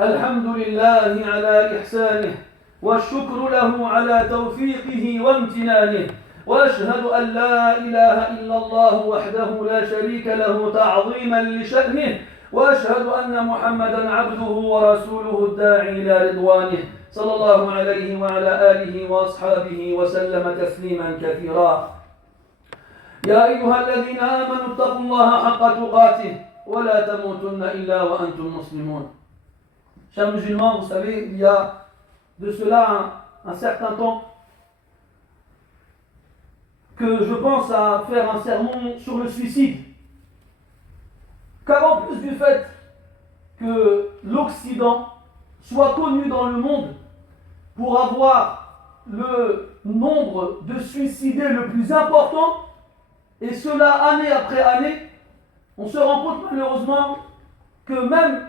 الحمد لله على إحسانه والشكر له على توفيقه وامتنانه وأشهد أن لا إله إلا الله وحده لا شريك له تعظيما لشأنه وأشهد أن محمدا عبده ورسوله الداعي إلى رضوانه صلى الله عليه وعلى آله وأصحابه وسلم تسليما كثيرا يا أيها الذين آمنوا اتقوا الله حق تقاته ولا تموتن إلا وأنتم مسلمون. Chers musulmans, vous savez, il y a de cela un certain temps que je pense à faire un sermon sur le suicide. Car en plus du fait que l'Occident soit connu dans le monde pour avoir le nombre de suicidés le plus important, et cela année après année, on se rend compte malheureusement que même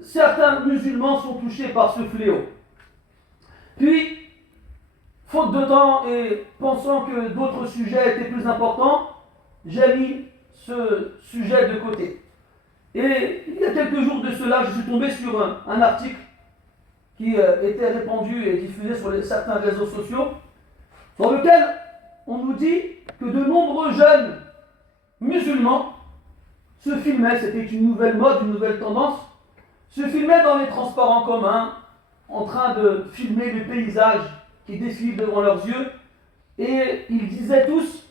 certains musulmans sont touchés par ce fléau. Puis, faute de temps et pensant que d'autres sujets étaient plus importants, j'ai mis ce sujet de côté. Et il y a quelques jours de cela, je suis tombé sur un article qui était répandu et diffusé sur certains réseaux sociaux, sur lequel on nous dit que de nombreux jeunes musulmans se filmaient, c'était une nouvelle mode, une nouvelle tendance, se filmaient dans les transports en commun, en train de filmer les paysages qui défilent devant leurs yeux, et ils disaient tous,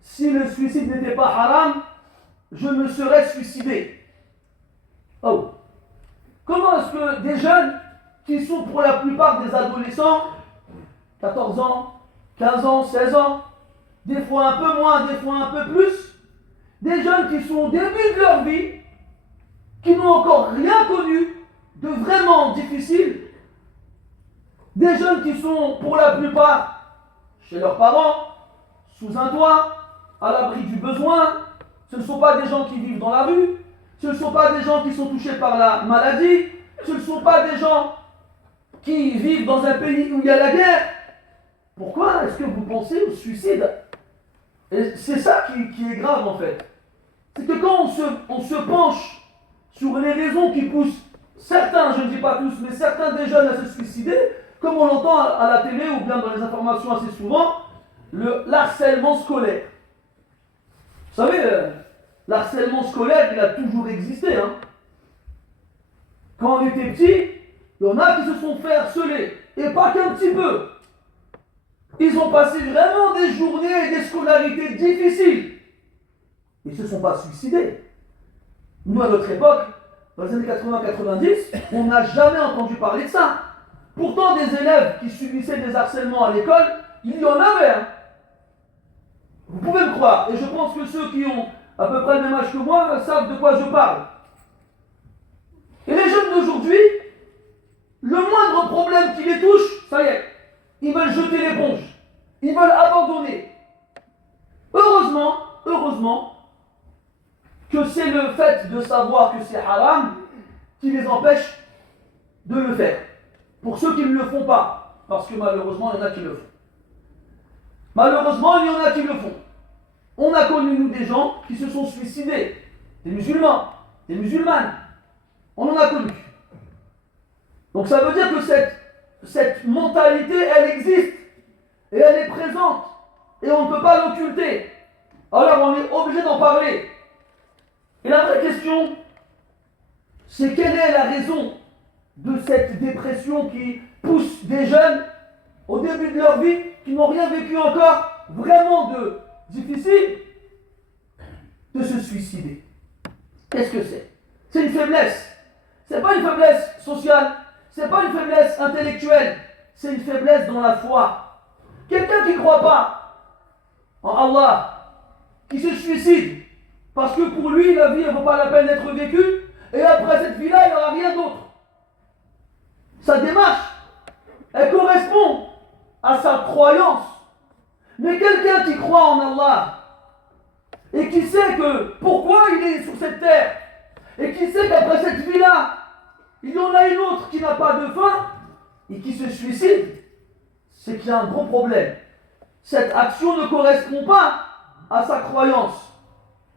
si le suicide n'était pas haram, je me serais suicidé. Oh! Comment est-ce que des jeunes qui sont pour la plupart des adolescents, 14 ans, 15 ans, 16 ans, des fois un peu moins, des fois un peu plus, des jeunes qui sont au début de leur vie, qui n'ont encore rien connu de vraiment difficile, des jeunes qui sont pour la plupart chez leurs parents, sous un toit, à l'abri du besoin, ce ne sont pas des gens qui vivent dans la rue, ce ne sont pas des gens qui sont touchés par la maladie, ce ne sont pas des gens qui vivent dans un pays où il y a la guerre. Pourquoi est-ce que vous pensez au suicide? Et c'est ça qui est grave en fait. C'est que quand on se penche sur les raisons qui poussent certains, je ne dis pas tous, mais certains des jeunes à se suicider, comme on l'entend à la télé ou bien dans les informations assez souvent, le harcèlement scolaire. Vous savez, l'harcèlement scolaire, il a toujours existé. Hein. Quand on était petit, il y en a qui se sont fait harceler, et pas qu'un petit peu. Ils ont passé vraiment des journées et des scolarités difficiles. Ils ne se sont pas suicidés. Nous, à notre époque, dans les années 80-90, on n'a jamais entendu parler de ça. Pourtant, des élèves qui subissaient des harcèlements à l'école, il y en avait. Hein. Vous pouvez me croire. Et je pense que ceux qui ont à peu près le même âge que moi savent de quoi je parle. Et les jeunes d'aujourd'hui, le moindre problème qui les touche, ça y est, ils veulent jeter l'éponge. Ils veulent abandonner. Heureusement, que c'est le fait de savoir que c'est haram qui les empêche de le faire. Pour ceux qui ne le font pas, parce que malheureusement, il y en a qui le font. Malheureusement, il y en a qui le font. On a connu, nous, des gens qui se sont suicidés. Des musulmans, des musulmanes. On en a connu. Donc ça veut dire que cette mentalité, elle existe. Et elle est présente. Et on ne peut pas l'occulter. Alors on est obligé d'en parler. Et la vraie question, c'est quelle est la raison de cette dépression qui pousse des jeunes au début de leur vie, qui n'ont rien vécu encore vraiment de difficile, de se suicider. Qu'est-ce que c'est? C'est une faiblesse. C'est pas une faiblesse sociale, c'est pas une faiblesse intellectuelle, c'est une faiblesse dans la foi. Quelqu'un qui ne croit pas en Allah, qui se suicide, parce que pour lui, la vie ne vaut pas la peine d'être vécue, et après cette vie-là, il n'y aura rien d'autre. Sa démarche, elle correspond à sa croyance. Mais quelqu'un qui croit en Allah, et qui sait que pourquoi il est sur cette terre, et qui sait qu'après cette vie-là, il y en a une autre qui n'a pas de fin, et qui se suicide, c'est qu'il y a un gros problème. Cette action ne correspond pas à sa croyance.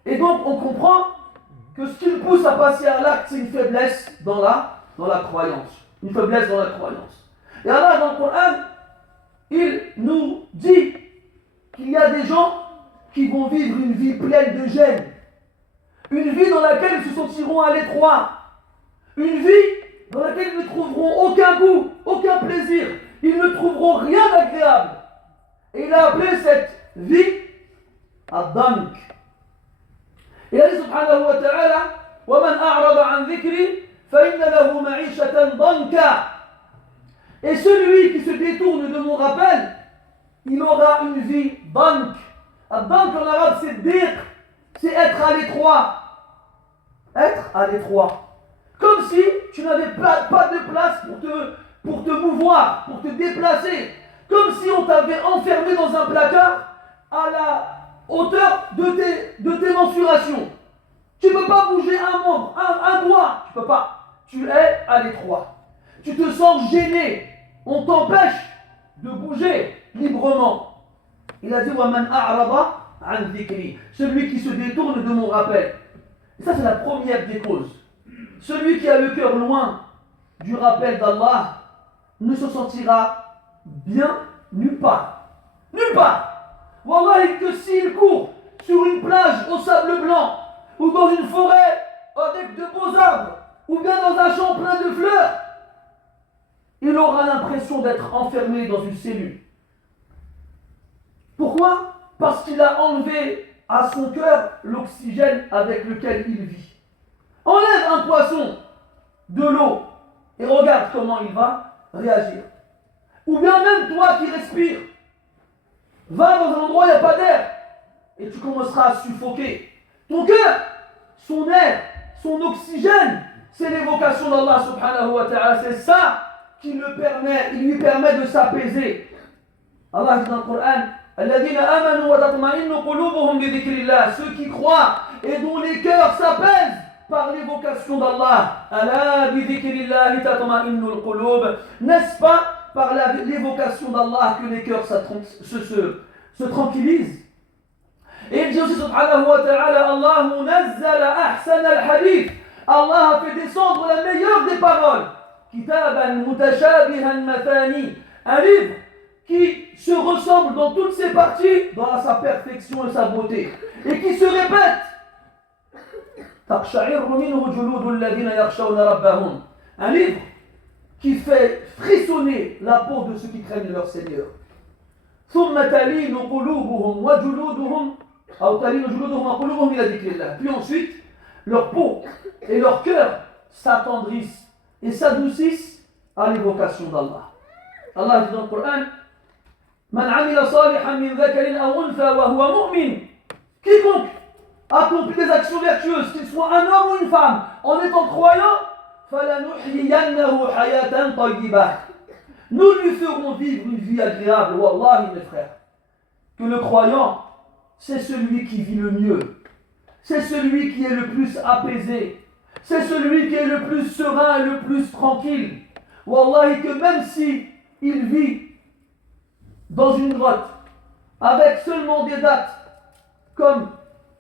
Et donc on comprend que ce qui le pousse à passer à l'acte, c'est une faiblesse dans la dans la croyance. Une faiblesse dans la croyance. Et Allah, dans le Coran, il nous dit qu'il y a des gens qui vont vivre une vie pleine de gêne. Une vie dans laquelle ils se sentiront à l'étroit. Une vie dans laquelle ils ne trouveront aucun goût, aucun plaisir. Ils ne trouveront rien d'agréable. Et il a appelé cette vie ad-dank. Il a dit subhanahu wa ta'ala وَمَنْ أَعْرَضَ عَنْ ذِكْرِي فَإِنَّ لَهُ مَعِيشَةً ضَنْكًا. Et celui qui se détourne de mon rappel, il aura une vie dank. Ad-dank en arabe c'est dire, c'est être à l'étroit. Être à l'étroit. Comme si tu n'avais pas de place pour te mouvoir, pour te déplacer. Comme si on t'avait enfermé dans un placard à la hauteur de tes mensurations. Tu ne peux pas bouger un membre, un doigt. Tu ne peux pas. Tu es à l'étroit. Tu te sens gêné. On t'empêche de bouger librement. Il a dit وَمَنْ أَعْرَضَ عَنْ ذِكْرِي. Celui qui se détourne de mon rappel. Et ça c'est la première des causes. Celui qui a le cœur loin du rappel d'Allah ne se sentira bien nulle part. Nulle part. Wallahi que s'il court sur une plage au sable blanc, ou dans une forêt avec de beaux arbres, ou bien dans un champ plein de fleurs, il aura l'impression d'être enfermé dans une cellule. Pourquoi? Parce qu'il a enlevé à son cœur l'oxygène avec lequel il vit. Enlève un poisson de l'eau et regarde comment il va réagir. Ou bien même toi qui respires, va dans un endroit où il n'y a pas d'air et tu commenceras à suffoquer. Ton cœur, son air, son oxygène, c'est l'évocation d'Allah subhanahu wa ta'ala. C'est ça qui lui permet de s'apaiser. Allah dit dans le Coran, الذين آمنوا وتطمئن قلوبهم بذكر الله. Ceux qui croient et dont les cœurs s'apaisent par l'évocation d'Allah. ألا بذكر الله تطمئن القلوب. N'est-ce pas par l'évocation d'Allah que les cœurs se tranquillisent? Et il dit aussi subhanahu wa ta'ala, Allahu nazzala ahsana al-hadith. Allah a fait descendre la meilleure des paroles. Kitaban mutashabihan mathani. Un livre qui se ressemble dans toutes ses parties, dans sa perfection et sa beauté. Et qui se répète. تقشعر منه جلود الذين يخشون ربهم. Un livre qui fait frissonner la peau de ceux qui craignent leur Seigneur. ثم تلين قلوبهم وجلودهم أو تلين جلودهم وقلوبهم إلى ذكر الله. Puis ensuite, leur peau et leur cœur s'attendrissent et s'adoucissent à l'évocation d'Allah. Allah dit dans le Coran, من عمل صالحا من ذكر أو أنثى وهو مؤمن. Quiconque accomplit des actions vertueuses, qu'il soit un homme ou une femme, en étant croyant, فلنحيينه حياة طيبة. Nous lui ferons vivre une vie agréable. Wallahi mes frères, que le croyant, c'est celui qui vit le mieux. C'est celui qui est le plus apaisé. C'est celui qui est le plus serein et le plus tranquille. Wallahi que même si il vit dans une grotte, avec seulement des dattes comme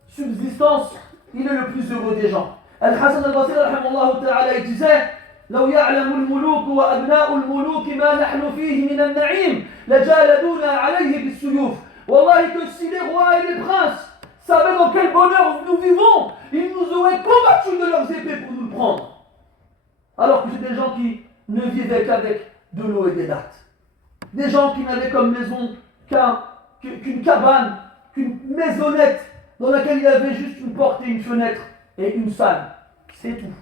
subsistance, il est le plus heureux des gens. Al-Hassan al-Basri rahimahullah ta'ala il disait لو يعلم الملوك وأبناء الملوك ما نحن فيه من النعيم لجالدونا عليه بالسيوف. Wallahi que si les rois et les princes savaient dans quel bonheur nous vivons, ils nous auraient combattu de leurs épées pour nous le prendre. Alors que c'est des gens qui ne vivaient qu'avec de l'eau et des dattes. Des gens qui n'avaient comme maison qu'une cabane, qu'une maisonnette dans laquelle il y avait juste une porte et une fenêtre et une salle. C'est tout.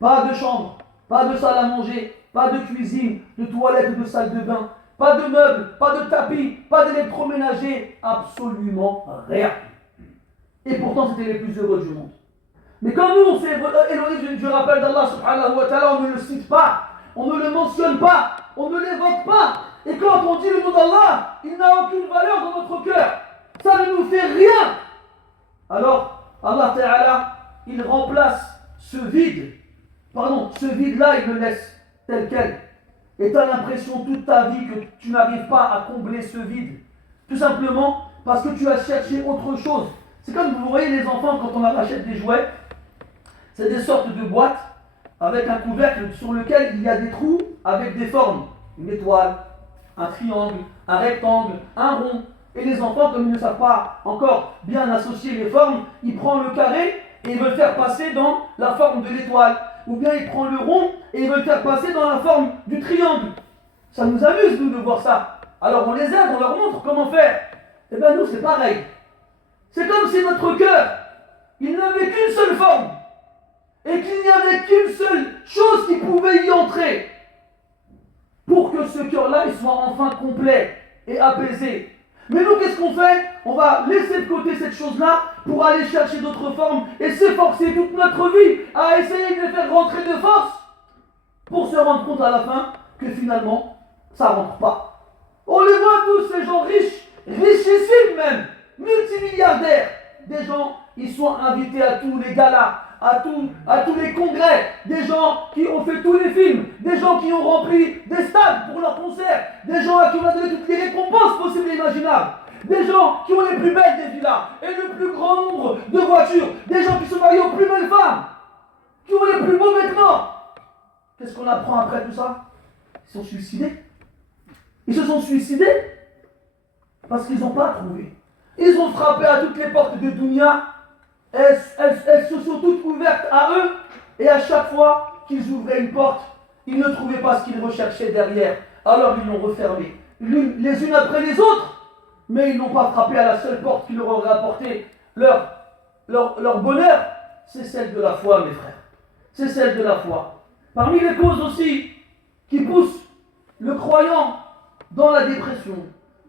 Pas de chambre, pas de salle à manger, pas de cuisine, de toilette ou de salle de bain, pas de meubles, pas de tapis, pas d'électroménager, absolument rien. Et pourtant c'était les plus heureux du monde. Mais quand nous on s'est éloigné du rappel d'Allah subhanahu wa ta'ala, on ne le cite pas, on ne le mentionne pas, on ne l'évoque pas. Et quand on dit le nom d'Allah, il n'a aucune valeur dans notre cœur. Ça ne nous fait rien. Alors Allah ta'ala, il remplace ce vide-là, il le laisse tel quel. Et tu as l'impression toute ta vie que tu n'arrives pas à combler ce vide. Tout simplement parce que tu as cherché autre chose. C'est comme vous voyez les enfants quand on leur achète des jouets. C'est des sortes de boîtes avec un couvercle sur lequel il y a des trous avec des formes. Une étoile, un triangle, un rectangle, un rond. Et les enfants, comme ils ne savent pas encore bien associer les formes, ils prennent le carré et ils veulent faire passer dans la forme de l'étoile. Ou bien ils prennent le rond et ils veulent faire passer dans la forme du triangle. Ça nous amuse, nous, de voir ça. Alors on les aide, on leur montre comment faire. Eh bien nous, c'est pareil. C'est comme si notre cœur, il n'avait qu'une seule forme. Et qu'il n'y avait qu'une seule chose qui pouvait y entrer. Pour que ce cœur-là, il soit enfin complet et apaisé. Mais nous, qu'est-ce qu'on fait? On va laisser de côté cette chose-là pour aller chercher d'autres formes et s'efforcer toute notre vie à essayer de les faire rentrer de force pour se rendre compte à la fin que finalement, ça ne rentre pas. On les voit tous, ces gens riches, richissimes même, multimilliardaires. Des gens, ils sont invités à tous les galas, à tous les congrès, des gens qui ont fait tous les films, des gens qui ont rempli des stades pour leurs concerts, des gens à qui on a donné toutes les récompenses possibles et imaginables, des gens qui ont les plus belles des villas et le plus grand nombre de voitures, des gens qui sont mariés aux plus belles femmes, qui ont les plus beaux vêtements. Qu'est-ce qu'on apprend après tout ça? Ils sont suicidés. Ils se sont suicidés parce qu'ils n'ont pas trouvé. Ils ont frappé à toutes les portes de Dunya. Elles se sont toutes ouvertes à eux, et à chaque fois qu'ils ouvraient une porte, ils ne trouvaient pas ce qu'ils recherchaient derrière. Alors ils l'ont refermée, les unes après les autres, mais ils n'ont pas frappé à la seule porte qui leur aurait apporté leur bonheur. C'est celle de la foi, mes frères. C'est celle de la foi. Parmi les causes aussi qui poussent le croyant dans la dépression,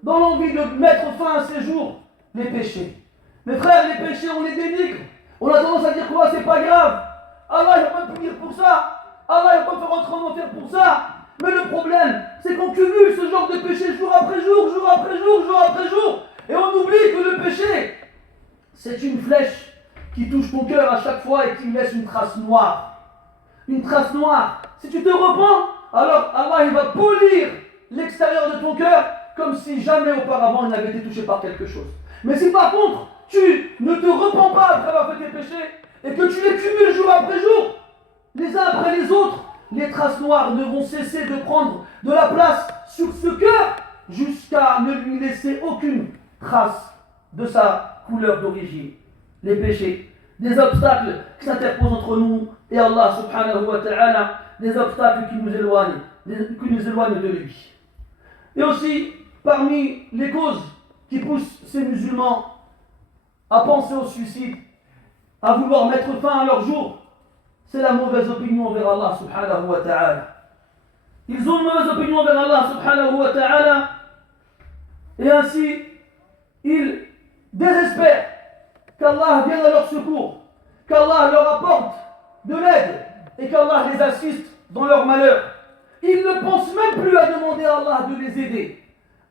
dans l'envie de mettre fin à ses jours, les péchés. Mes frères, les péchés, on les dénigre. On a tendance à dire quoi? C'est pas grave. Allah, il va pas me punir pour ça. Allah, il va pas me faire rentrer en enfer pour ça. Mais le problème, c'est qu'on cumule ce genre de péché jour après jour, jour après jour, jour après jour. Et on oublie que le péché, c'est une flèche qui touche ton cœur à chaque fois et qui laisse une trace noire. Une trace noire. Si tu te repens, alors Allah, il va polir l'extérieur de ton cœur comme si jamais auparavant il n'avait été touché par quelque chose. Mais si par contre, tu ne te repens pas après avoir fait tes péchés et que tu les cumules jour après jour, les uns après les autres, les traces noires ne vont cesser de prendre de la place sur ce cœur jusqu'à ne lui laisser aucune trace de sa couleur d'origine. Les péchés, des obstacles qui s'interposent entre nous et Allah subhanahu wa ta'ala, des obstacles qui nous éloignent de lui. Et aussi, parmi les causes qui poussent ces musulmans à penser au suicide, à vouloir mettre fin à leur jour, c'est la mauvaise opinion envers Allah subhanahu wa ta'ala. Ils ont une mauvaise opinion envers Allah subhanahu wa ta'ala et ainsi ils désespèrent qu'Allah vienne à leur secours, qu'Allah leur apporte de l'aide et qu'Allah les assiste dans leur malheur. Ils ne pensent même plus à demander à Allah de les aider,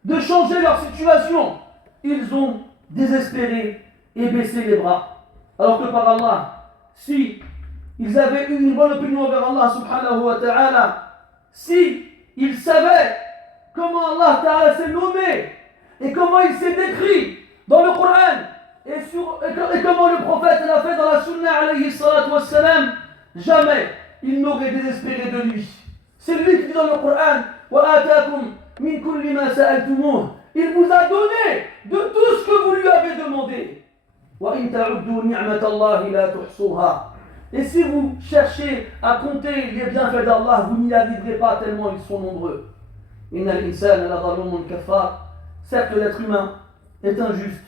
de changer leur situation. Ils ont désespéré et baissé les bras. Alors que par Allah, si ils avaient eu une bonne opinion envers Allah subhanahu wa ta'ala, si ils savaient comment Allah ta'ala s'est nommé et comment il s'est décrit dans le Coran et comment le prophète l'a fait dans la sunna alayhi salatu wassalam, jamais ils n'auraient désespéré de lui. C'est lui qui dit dans le Coran وَآتَاكُمْ مِنْ كُلِّ مَا سَأَلْتُمُوهُ. Il vous a donné de tout ce que vous lui avez demandé. وَإِنْ تَعُدُّوا نِعْمَةَ اللَّهِ لَا تُحْصُوهَا. Et si vous cherchez à compter les bienfaits d'Allah, vous n'y arriverez pas tellement ils sont nombreux. إِنَّ الْإِنسَانَ لَظَلُومٌ كَفَّارٌ. Certes, l'être humain est injuste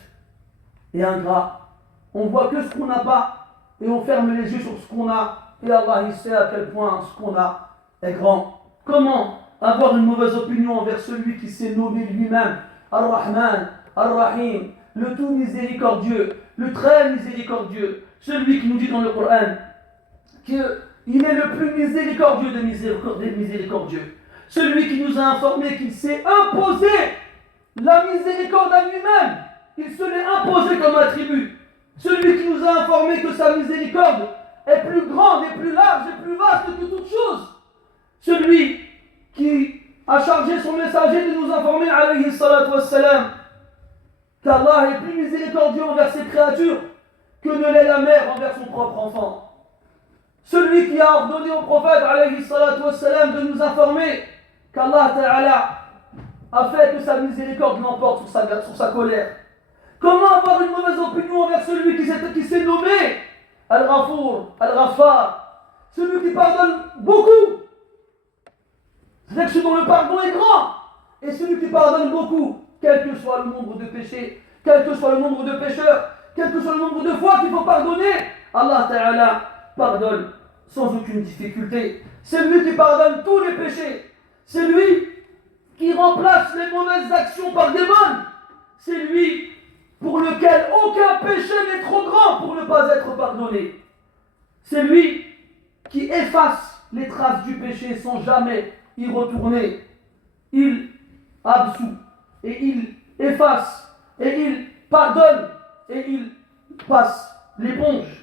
et ingrat. On voit que ce qu'on n'a pas et on ferme les yeux sur ce qu'on a. Et Allah, il sait à quel point ce qu'on a est grand. Comment avoir une mauvaise opinion envers celui qui s'est nommé lui-même Ar-Rahman, Ar-Rahim, le tout miséricordieux, le très miséricordieux, celui qui nous dit dans le Coran qu'il est le plus miséricordieux des miséricordieux, celui qui nous a informé qu'il s'est imposé la miséricorde à lui-même, il se l'est imposé comme attribut, celui qui nous a informé que sa miséricorde est plus grande et plus large et plus vaste que toute chose, celui qui a chargé son messager de nous informer alayhi salatu wassalam qu'Allah est plus miséricordieux envers ses créatures que ne l'est la mère envers son propre enfant. celui qui a ordonné au prophète alayhi salatu wassalam de nous informer qu'Allah Ta'ala a fait que sa miséricorde l'emporte sur sa colère. Comment avoir une mauvaise opinion envers celui qui s'est nommé Al-Ghafour, Al-Ghaffar, celui qui pardonne beaucoup? C'est-à-dire que celui dont le pardon est grand, et celui qui pardonne beaucoup, quel que soit le nombre de péchés, quel que soit le nombre de pécheurs, quel que soit le nombre de fois qu'il faut pardonner, Allah Ta'ala pardonne sans aucune difficulté. C'est lui qui pardonne tous les péchés. C'est lui qui remplace les mauvaises actions par des bonnes. C'est lui pour lequel aucun péché n'est trop grand pour ne pas être pardonné. C'est lui qui efface les traces du péché sans jamais y retourner. Il absout et il efface et il pardonne et il passe l'éponge.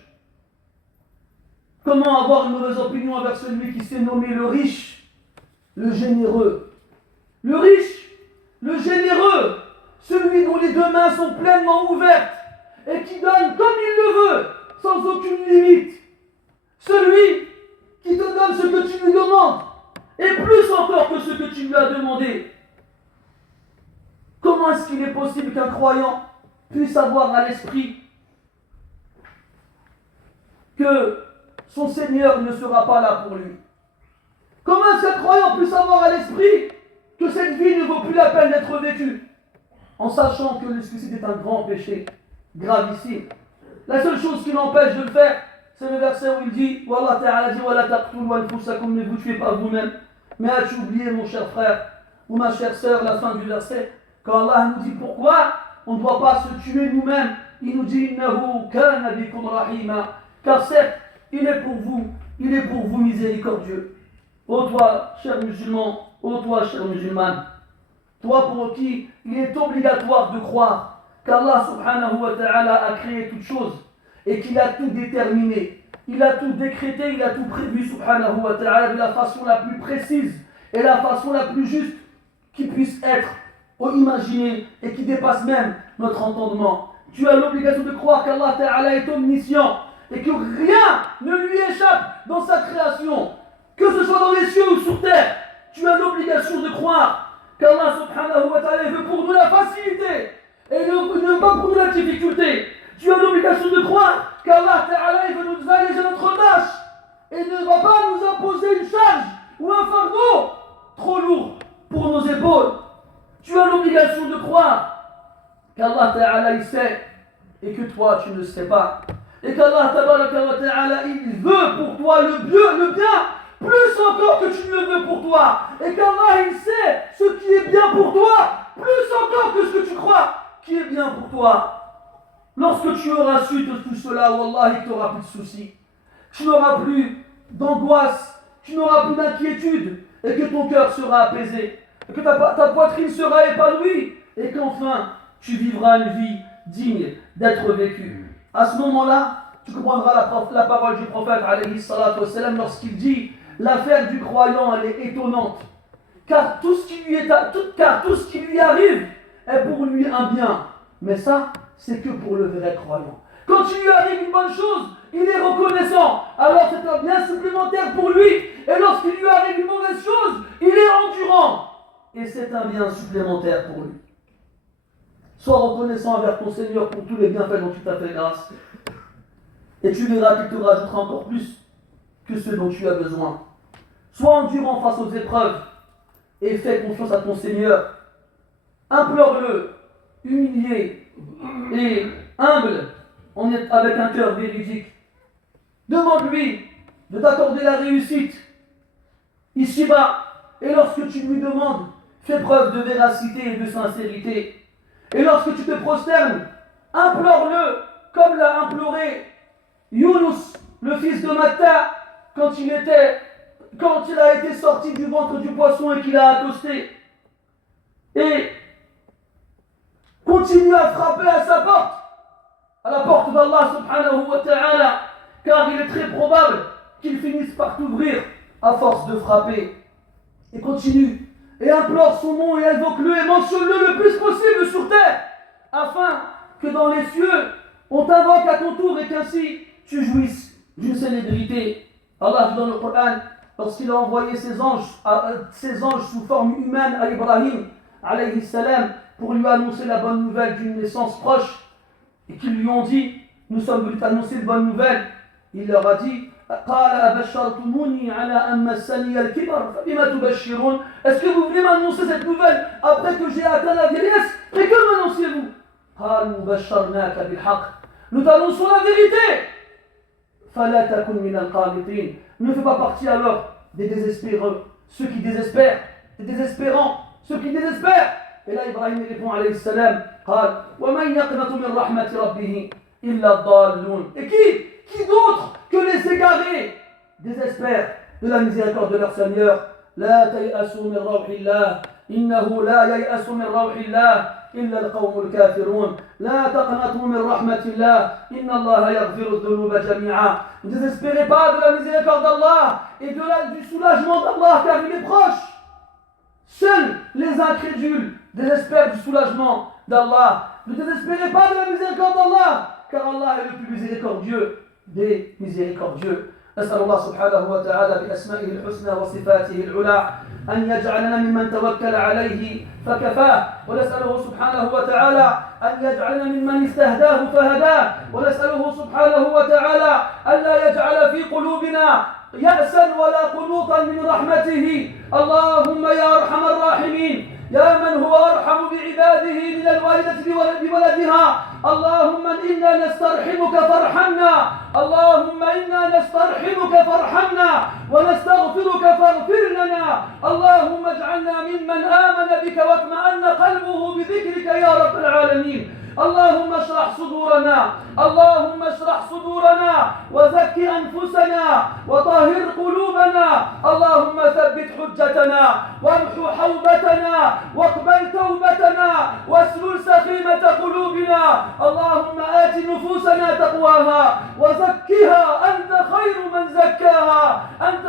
Comment avoir une mauvaise opinion envers celui qui s'est nommé le riche, le généreux? Le riche, le généreux, celui dont les deux mains sont pleinement ouvertes et qui donne comme il le veut, sans aucune limite. Celui qui te donne ce que tu lui demandes et plus encore que ce que tu lui as demandé. Comment est-ce qu'il est possible qu'un croyant puisse avoir à l'esprit que son Seigneur ne sera pas là pour lui? Comment est-ce qu'un croyant puisse avoir à l'esprit que cette vie ne vaut plus la peine d'être vécue, en sachant que le suicide est un grand péché, gravissime? La seule chose qui l'empêche de le faire, c'est le verset où il dit, où Allah Ta'ala dit, Wala taqtulu anfusakum, ne vous tuez pas vous-même. Mais as-tu oublié, mon cher frère ou ma chère sœur, la fin du verset, quand Allah nous dit pourquoi on ne doit pas se tuer nous-mêmes? Il nous dit, Innahu kana bikum rahima, car certes, il est pour vous miséricordieux. Ô toi, cher musulman, ô toi, chère musulmane, toi pour qui il est obligatoire de croire qu'Allah subhanahu wa ta'ala a créé toutes choses et qu'il a tout déterminé, il a tout décrété, il a tout prévu subhanahu wa ta'ala de la façon la plus précise et la façon la plus juste qui puisse être imaginée et qui dépasse même notre entendement. Tu as l'obligation de croire qu'Allah ta'ala est omniscient et que rien ne lui échappe dans sa création, que ce soit dans les cieux ou sur terre. Tu as l'obligation de croire qu'Allah subhanahu wa ta'ala veut pour nous la facilité et ne pas pour nous la difficulté. Tu as l'obligation de croire qu'Allah ta'ala veut nous alléger notre tâche et ne va pas nous imposer une charge ou un fardeau trop lourd pour nos épaules. Tu as l'obligation de croire qu'Allah ta'ala il sait et que toi tu ne sais pas. Et qu'Allah ta'ala il veut pour toi le bien, plus encore que tu ne le veux pour toi. Et qu'Allah il sait ce qui est bien pour toi, plus encore que ce que tu crois qui est bien pour toi. Lorsque tu auras su de tout cela, Wallah, tu n'auras plus de soucis. Tu n'auras plus d'angoisse, tu n'auras plus d'inquiétude, et que ton cœur sera apaisé, et que ta poitrine sera épanouie, et qu'enfin tu vivras une vie digne d'être vécue. À ce moment-là, tu comprendras la parole du prophète alayhi salatu wassalam lorsqu'il dit l'affaire du croyant elle est étonnante, car tout ce qui lui arrive est pour lui un bien, mais ça c'est que pour le vrai croyant. Quand il lui arrive une bonne chose, il est reconnaissant, alors c'est un bien supplémentaire pour lui, et lorsqu'il lui arrive une mauvaise chose, il est endurant, et c'est un bien supplémentaire pour lui. Sois reconnaissant envers ton Seigneur pour tous les bienfaits dont tu t'as fait grâce. Et tu verras qu'il te rajoutera encore plus que ce dont tu as besoin. Sois endurant face aux épreuves et fais confiance à ton Seigneur. Implore-le, humilié et humble, avec un cœur véridique. Demande-lui de t'accorder la réussite ici-bas. Et lorsque tu lui demandes, fais preuve de véracité et de sincérité. Et lorsque tu te prosternes, implore-le comme l'a imploré Yunus, le fils de Matta, quand il a été sorti du ventre du poisson et qu'il a accosté. Et continue à frapper à sa porte, à la porte d'Allah subhanahu wa ta'ala, car il est très probable qu'il finisse par t'ouvrir à force de frapper. Et continue. Et implore son nom et invoque-le et mentionne-le le plus possible sur terre, afin que dans les cieux, on t'invoque à ton tour et qu'ainsi tu jouisses d'une célébrité Allah dit dans le Coran, lorsqu'il a envoyé ses anges sous forme humaine à Ibrahim, alayhi salam, pour lui annoncer la bonne nouvelle d'une naissance proche, et qu'ils lui ont dit, nous sommes venus t'annoncer une bonne nouvelle, il leur a dit, أبشرتموني على أن مسني الكبر فبما تبشرون. Est-ce que vous voulez m'annoncer cette nouvelle après que j'ai atteint la vieillesse? Et que m'annoncez-vous? قالوا بشرناك بالحق. Nous t'annonçons la vérité. فلا تكن من القانطين. Ne fais pas partie alors des désespéreux, ceux qui désespèrent, des désespérants, ceux qui désespèrent. Et là Ibrahim répond alayhi salam, قال ومن يقنط من رحمة ربه إلا الضالون. Et qui d'autre que les égarés désespèrent de la miséricorde de leur Seigneur? لا تيأسوا من روح الله إنه لا ييأس من روح الله إلا القوم الكافرون. لا تقنطوا من رحمة الله إن الله يغفر الذنوب جميعا. Ne désespérez pas de la miséricorde d'Allah et du soulagement d'Allah, car il est proche. Seuls les incrédules désespèrent du soulagement d'Allah. Ne désespérez pas de la miséricorde d'Allah, car Allah est le plus miséricordieux des miséricordieux. نسأل الله سبحانه وتعالى بأسمائه الحسنى وصفاته العلى أن يجعلنا ممن توكل عليه فكفاه، ونسأله سبحانه وتعالى أن يجعلنا ممن استهداه فهداه، ونسأله سبحانه وتعالى ألا يجعل في قلوبنا يأسا ولا قنوطا من رحمته. اللهم يا أرحم الراحمين، يا من هو أرحم بعباده من الوالدة بولدها، اللهم إنا نسترحمك فارحمنا، اللهم إنا نسترحمك فارحمنا ونستغفرك فاغفر لنا، اللهم اجعلنا ممن آمن بك واطمأن قلبه بذكرك يا رب العالمين. اللهم اشرح صدورنا، اللهم اشرح صدورنا وزك أنفسنا وطهر قلوبنا، اللهم ثبت حجتنا وامحو حوبتنا واقبل توبتنا واسلل سخيمة قلوبنا. اللهم آت نفوسنا تقواها وزكها أنت خير من زكاها، أنت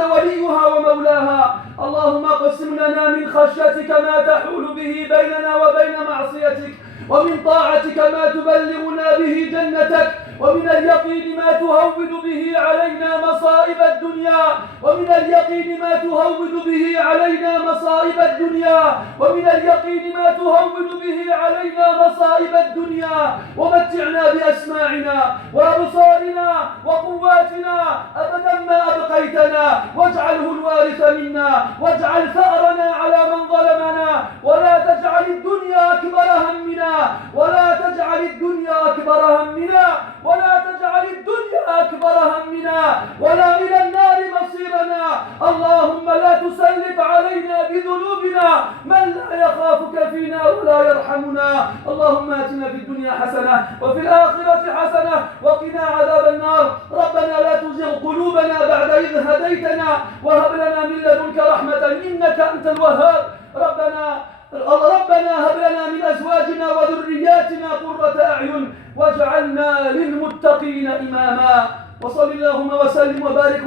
وليها ومولاها. اللهم اقسم لنا من خشيتك ما تحول به بيننا وبين معصيتك، ومن طاعتك ما تبلغنا به جنتك، ومن اليقين ما تهون به علينا مصائب الدنيا، ومن اليقين ما تهون به علينا مصائب الدنيا، ومن اليقين ما تهون به علينا مصائب الدنيا، ومتعنا بأسماعنا وأبصارنا وقواتنا أبدا ما أبقيتنا، واجعله الوارث منا، واجعل ثأرنا على من ظلمنا، ولا تجعل الدنيا أكبر همنا، ولا تجعل الدنيا أكبر همنا، ولا تجعل الدنيا أكبر همنا، ولا إلى النار مصيرنا. اللهم لا تسلط علينا بذنوبنا من لا يخافك فينا ولا يرحمنا. اللهم آتنا في الدنيا حسنة وفي الآخرة حسنة وقنا عذاب النار. ربنا لا تزغ قلوبنا بعد إذ هديتنا وهب لنا من لدنك رحمة إنك أنت الوهاب. ربنا هب لنا من أزواجنا وذرياتنا قرة أعين واجعلنا للمتقين إماما. وصل اللهم وسلم وبارك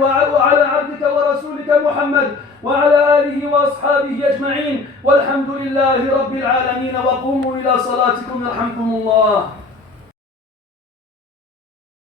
على عبدك ورسولك محمد وعلى آله وأصحابه أجمعين، والحمد لله رب العالمين. وقوموا إلى صلاتكم يرحمكم الله.